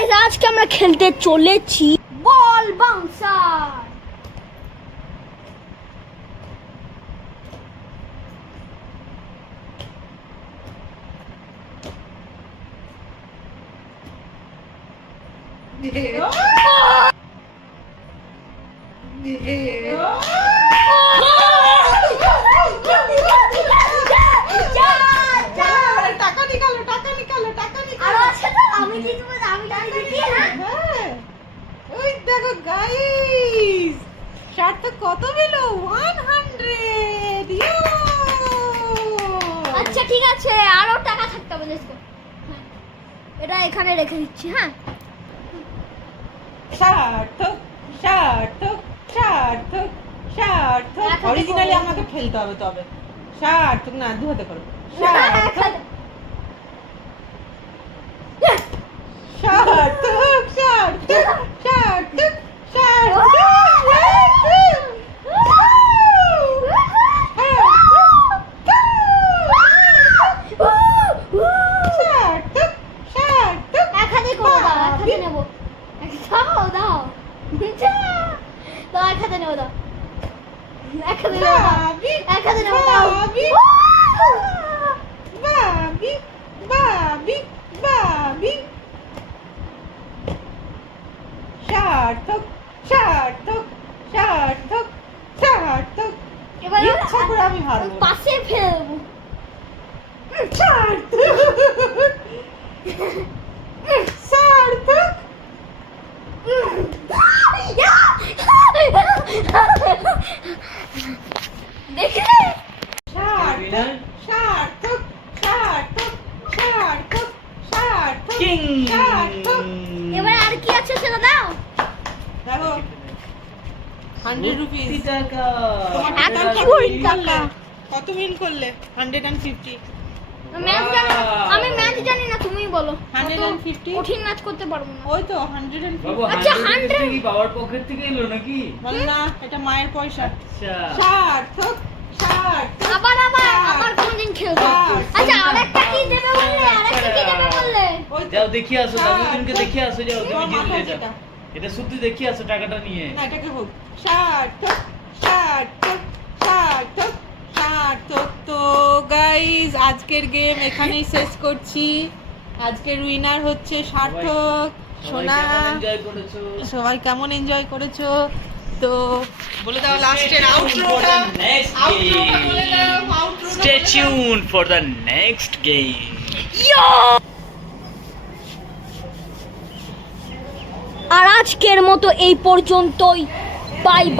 Guys আজকে আমরা খেলতে চলেছি বল বাউন্সার। কত পেল 100। আচ্ছা ঠিক আছে, আরো টাকা থাকতে হবে। এটা এখানে রেখে দিচ্ছি। হ্যাঁ, সার্থক সার্থক সার্থক সার্থক। অরিজিনালি আমাকে ফেলতে হবে তবে। সার্থক না, দু হাতে করো। সার্থক সার্থক সার্থক সার্থক সার্থক। সার্থক সার্থক সার্থক সার্থক। এবার ইচ্ছা করে আমি হারবো। পাশে ফেলবো। সার্থক সার্থক। দেখলে সার্থক সার্থক সার্থক সার্থক সার্থক সার্থক। এবার আর কি আছে সেটা দাও। দেখো 100 রুপিস টাকা। কত উইন করলে? 150। ম্যাথ জানি না, আমি ম্যাথ জানি না, তুমি বলো। 150 কঠিন ম্যাথ করতে পারবো না। ওই তো 150। বাবু আচ্ছা, 100 100 কি বাবার পকেট থেকে এলো নাকি? বল না, এটা মায়ের পয়সা। আচ্ছা সার্থক সার্থক। আবার কোনদিন খেলবো। আচ্ছা আরেকটা কি দেবে বললে? আরেকটা কি দেবে বললে? ওই তো। যাও দেখি আসো, দাদুদিনকে দেখি আসো, যাও তুমি তোমার জিতলে মাথায় যাও। যেটা। এটা শুধু দেখি আসো টাকাটা নিয়ে। না, এটাকে হোক। সার্থক সার্থক সার্থক সার্থক। তো গাইস আজকের গেম এখানেই শেষ করছি। আজকের উইনার হচ্ছে সার্থক। সোনা, এনজয় করেছো? সবাই কেমন এনজয় করেছো? তো বলে দাও লাস্টের আউটরোটা। আউটরোটা বলে দাও। আউটরোটা Stay tuned for the next game. আর আজকের মতো এই পর্যন্তই। Bye bye.